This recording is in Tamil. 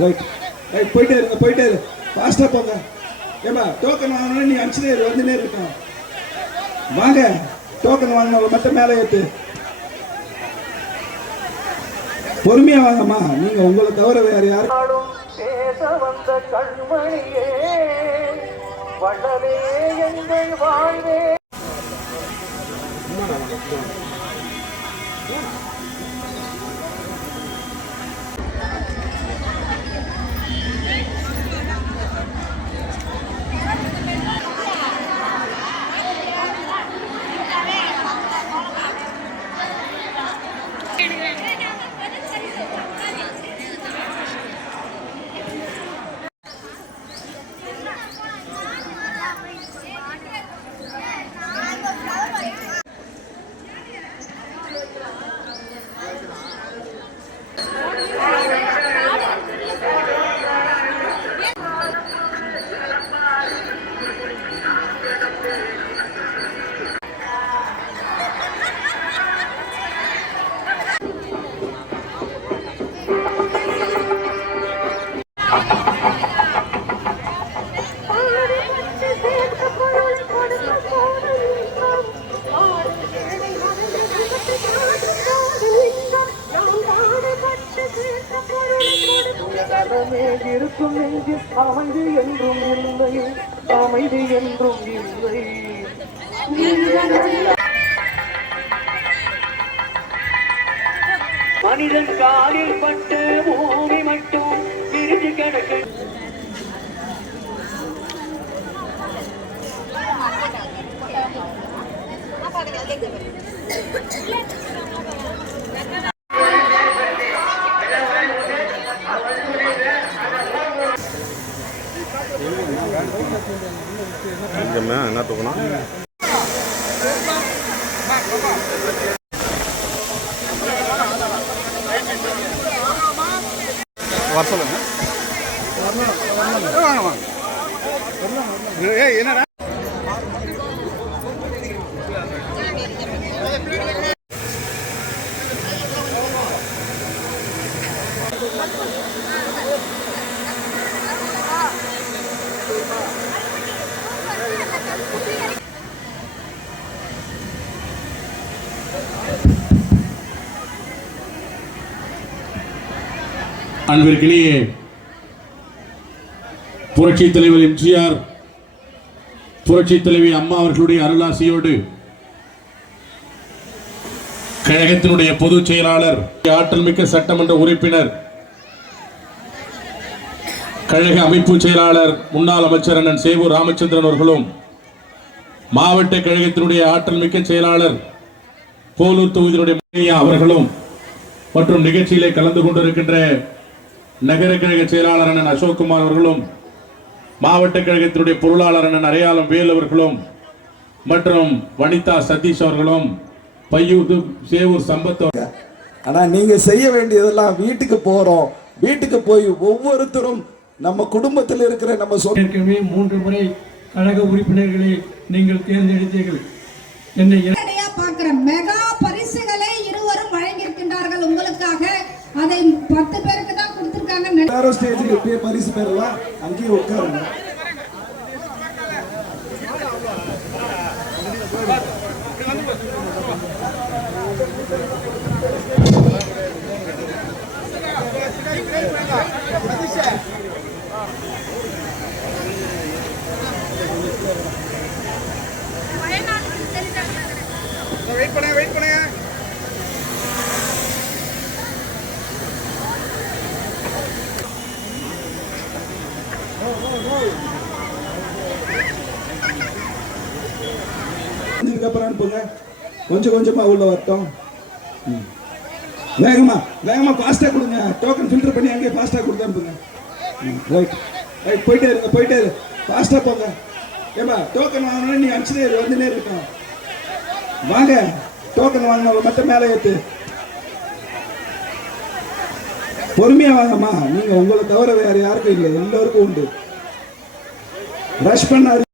ரைட் ரைட் போயிட்டே இரு ஃபாஸ்ட்டாக போங்க. ஏமா டோக்கன் வாங்கணும், நீ அனுப்பிச்சுனே இரு, வந்துனே இருக்கட்டும். வாங்க டோக்கன் வாங்கினவங்க மட்டும் மேலே ஏற்று பொறுமையா வாங்கம்மா. நீங்க உங்களை தவிர வேற யாரும் பேச வந்த கண்மணியே வளரே எங்கள் வாழ்வே. இருக்கும் நெஞ்சில் அமைதி என்றும் இல்லை, அமைதி என்றும் இல்லை. மனிதன் காலில் பட்ட பூமி மட்டும் பிரிஞ்சு கிடக்கு. என்ன தூக்கணும் வர சொல்லுங்க. வாங்க வாங்க. என்னடா அன்பிற்கிலேயே புரட்சி தலைவர் எம்ஜிஆர், புரட்சி தலைவி அம்மா அவர்களுடைய அருளாசியோடு கழகத்தினுடைய பொதுச் செயலாளர், ஆற்றல் மிக்க சட்டமன்ற உறுப்பினர், கழக அமைப்பு செயலாளர், முன்னாள் அமைச்சர் அண்ணன் சேவூர் ராமச்சந்திரன் அவர்களும், மாவட்ட கழகத்தினுடைய ஆற்றல் மிக்க செயலாளர் போலூர் தொகுதியினுடைய அவர்களும் மற்றும் நிகழ்ச்சியிலே கலந்து கொண்டிருக்கின்ற நகர கழக செயலாளர் அண்ணன் அசோக்குமார் அவர்களும், மாவட்ட கழகத்தினுடைய பொருளாளர் அண்ணன் அரையாளம் வேல் அவர்களும் மற்றும் வனிதா சதீஷ் அவர்களும், பையூர் சேவூர் சம்பத். ஆனா நீங்க செய்ய வேண்டியதெல்லாம் வீட்டுக்கு போறோம், வீட்டுக்கு போய் ஒவ்வொருத்தரும் நம்ம குடும்பத்தில் இருக்கிற நம்ம ஏற்கனவே 3 முறை கழக உறுப்பினர்களை நீங்கள் தேர்ந்தெடுத்தீர்கள். என்னை பார்க்கிற மெகா பரிசுகளை இருவரும் வழங்கியிருக்கின்றார்கள் உங்களுக்காக. அதை 10 பேருக்கு தான் கொடுத்திருக்காங்க. எல்லாரும் ஸ்டேஜுக்கு போய் பரிசு பெறலாம், அங்கேயே உட்காருங்க. வெயிட் பண்ணுங்க. இதுக்கப்புறம் அனுப்புங்க, கொஞ்சம் கொஞ்சமா உள்ள வரட்டும். வேகமா வேகமா ஃபாஸ்டா கொடுங்க. டோக்கன் ஃபில்டர் பண்ணி அங்கே ஃபாஸ்டா கொடுத்து அனுப்புங்க. ரைட் ரைட் போயிட்டே இரு ஃபாஸ்டா போங்க. ஏமா டோக்கன் வாங்கணும், நீ அனுப்பிச்சுனே இரு, வந்துனே இருக்கட்டும். வாங்க டோக்கன் வாங்கினவங்க மட்டும் மேலே ஏற்று பொறுமையா வாங்கம்மா. நீங்க உங்களை தவிர வேற யாருக்கும் இல்லை, எல்லாருக்கும் உண்டு. ரஷ் பண்ணாரு.